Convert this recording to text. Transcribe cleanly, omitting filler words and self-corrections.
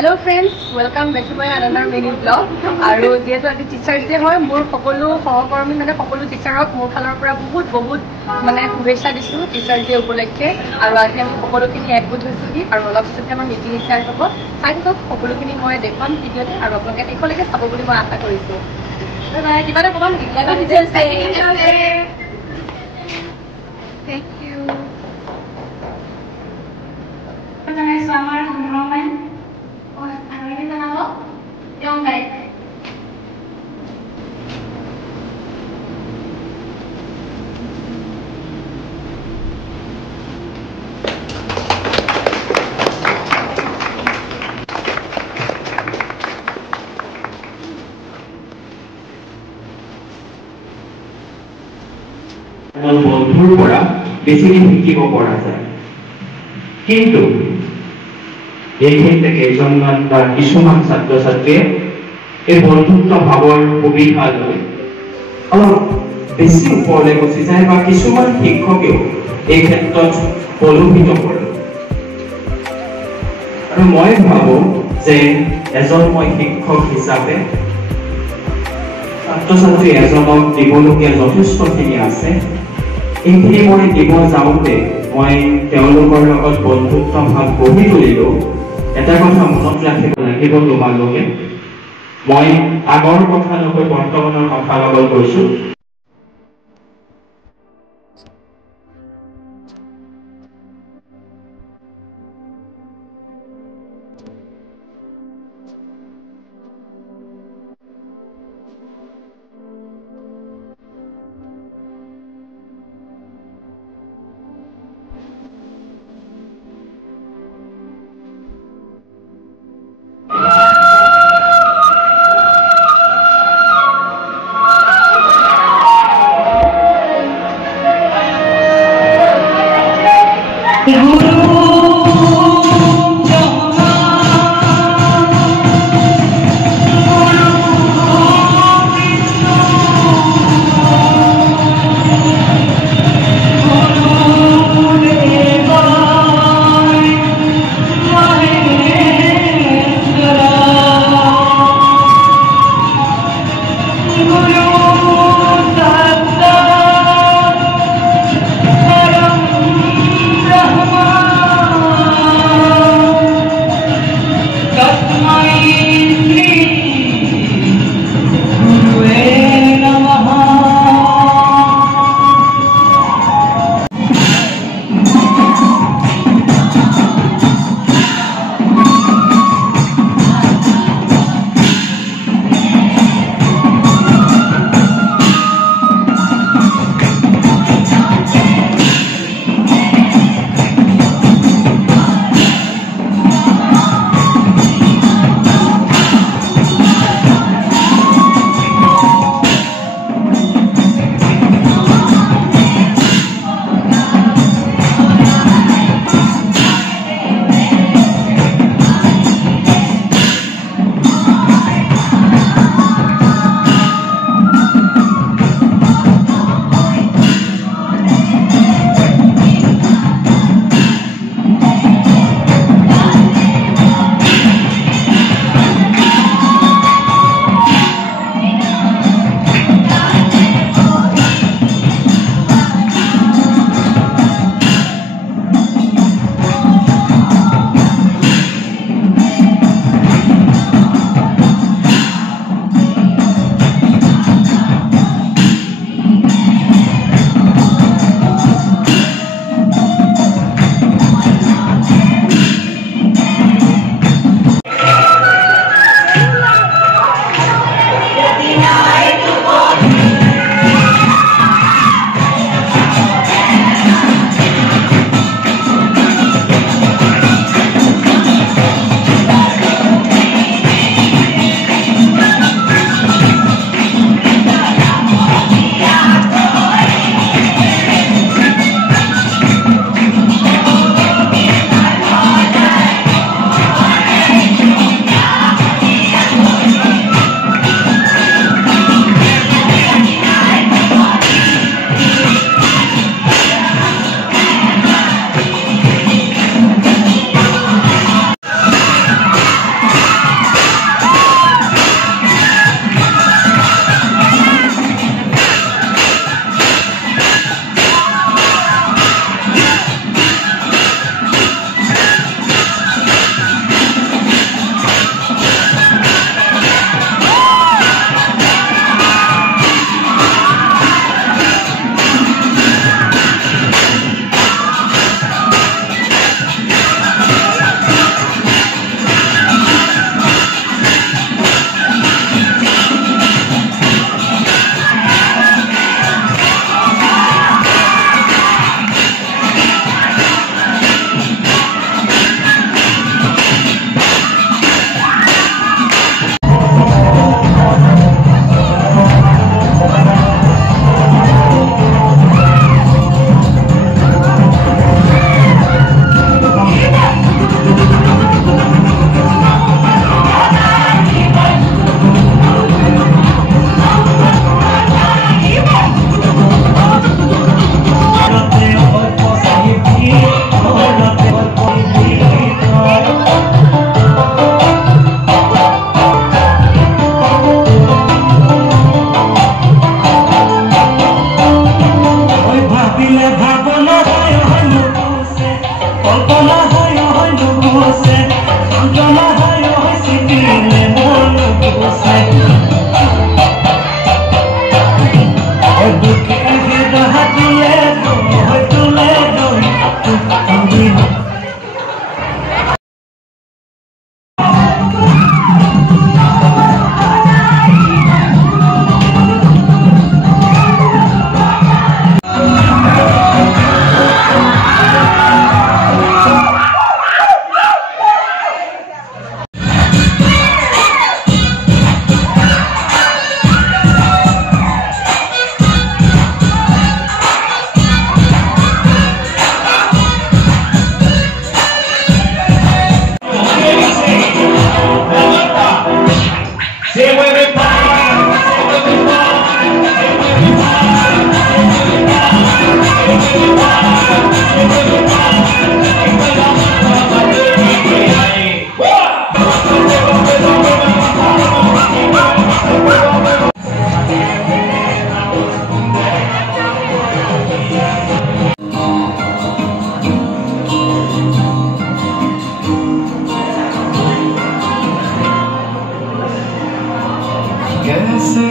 Hello friends, welcome back to my another mini vlog. আৰু যেহেতু আজি টিচাৰ্ছ ডে হয় মোৰ সকলো সহকৰ্মী মানে সকলো টিচাৰক মোৰ ফালৰ পৰা বহুত মানে শুভেচ্ছা দিছোঁ টিচাৰ্ছ ডে উপলক্ষে আৰু আজি আমি সকলোখিনি একগোট হৈছোঁহি আৰু অলপ পিছতে আমাৰ মিটিং ষ্টাৰ্ট হ'ব চাই থাকক সকলোখিনি মই দেখুৱাম ভিডিঅ'তে আৰু আপোনালোকে শেষলৈকে চাব বুলি মই আশা কৰিছোঁ কিবা এটা ক'ব নেকি Thank you. Selamat Roman. Oh, hari ini kenapa? Yang baik. বন্ধুৰ পৰা বেছিকৈ শিকিব পৰা যায় কিন্তু এই ক্ষেত্ৰে কেইজনমান বা কিছুমান ছাত্ৰ ছাত্ৰীয়ে এই বন্ধুত্ব ভাৱৰ সুবিধা লৈ অলপ বেছি ওপৰলৈ গুচি যায় বা কিছুমান শিক্ষকেও এই ক্ষেত্ৰত প্ৰলোভিত কৰে আৰু মই ভাবো যে এজন মই শিক্ষক হিচাপে ছাত্ৰ ছাত্ৰী এজনক দিবলগীয়া যথেষ্টখিনি আছে এইখিনি মই দিব যাওঁতে মই তেওঁলোকৰ লগত বন্ধুত্ব ভাৱ গঢ়ি তুলিলোঁ এটা কথা মনত ৰাখিব লাগিব তোমালোকে মই আগৰ কথা নকৈ বৰ্তমানৰ কথা লগত কৈছোঁ আছে